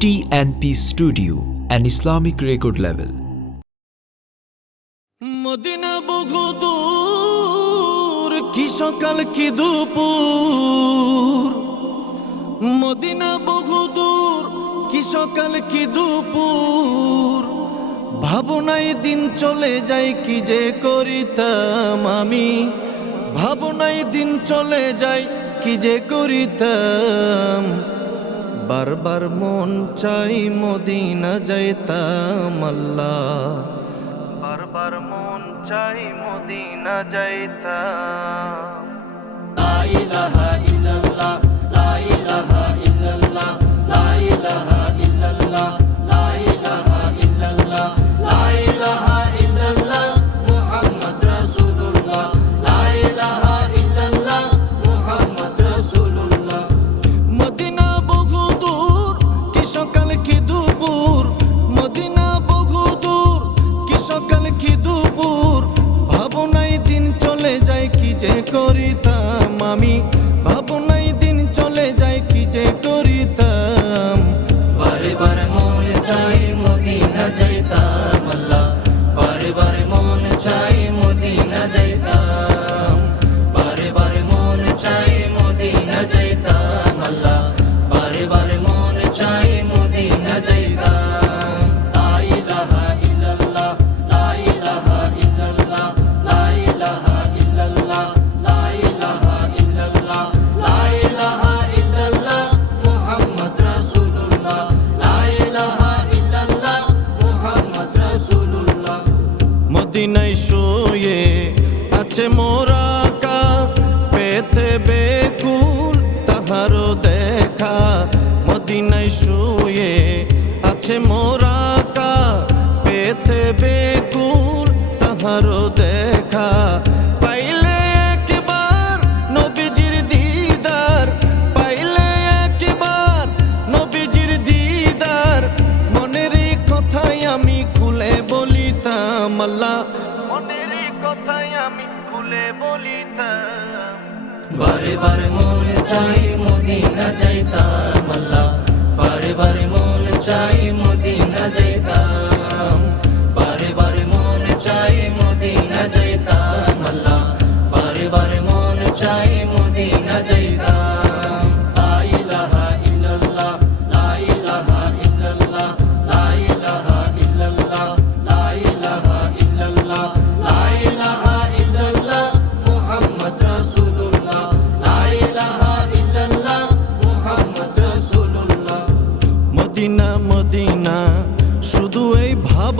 TNP Studio, an Islamic record label. Medina বহু দূর কি সকাল কি দুপুর? মদিনা বহু দূর কি সকাল কি দুপুর? ভাবনাই দিন চলে যায় কি যে করিতাম আমি? ভাবনাই দিন চলে যায় কি যে করিতাম? বারবার মন চাই মদিনা যাইতাম আল্লাহ। বারবার মন চাই মদিনা যাইতাম। লা ইলাহা ইল্লাল্লাহ। চাই মদিনা যাইতাম। মদিনায় শুয়ে আছে মোরাকা পেতে বেকুল তাহারও দেখা। মদিনায় শুয়ে আছে মোরাকা পেতে বেকুল তাহারও আল্লাহ মনেরই কথাই আমি খুলে বলিতাম। বারে বারে মনে চাই মদিনা যাইতাম আল্লাহ বারে বারে মনে চাই মদিনা যাইতাম। বারে বারে মনে চাই মদিনা যাইতাম আল্লাহ বারে বারে মনে চাই মদিনা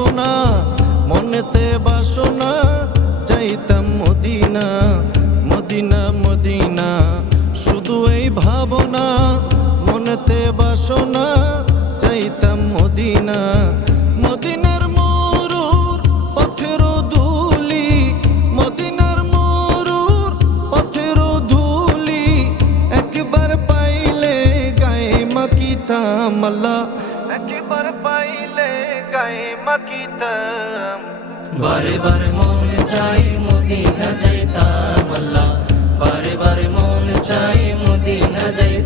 ভাবনা মনেতে বাসনা, চাইতাম মদিনা মদিনা মদিনা। শুধু এই ভাবনা, মনেতে বাসনা, চাইতাম মদিনা। মদিনার মরুর পথের ধুলি, মদিনার মরুর পথের ধুলি। একবার পাইলে গায়ে মাকিতাম আল্লাহ একবার পাইলে গায়ে মাকিতাম বারে বারে মন চাই মদিনা যাইতাম আল্লাহ বারে বারে মন চাই মদিনা যাইতাম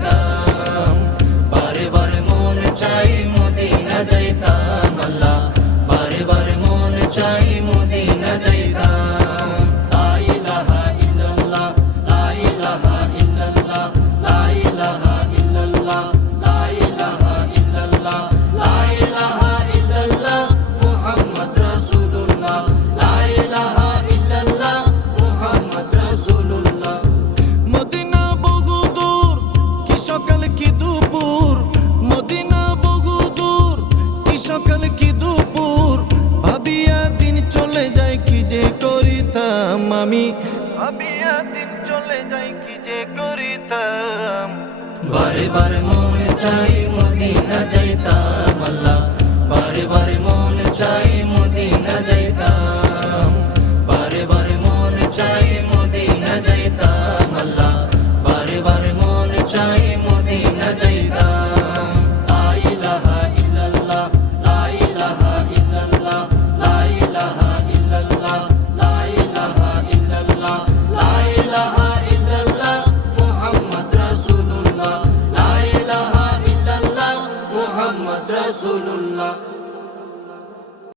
কি যে করিতাম। বারে বারে মন চাই মদিনা যাইতাম আল্লাহ। বারে বারে মন চাই মদিনা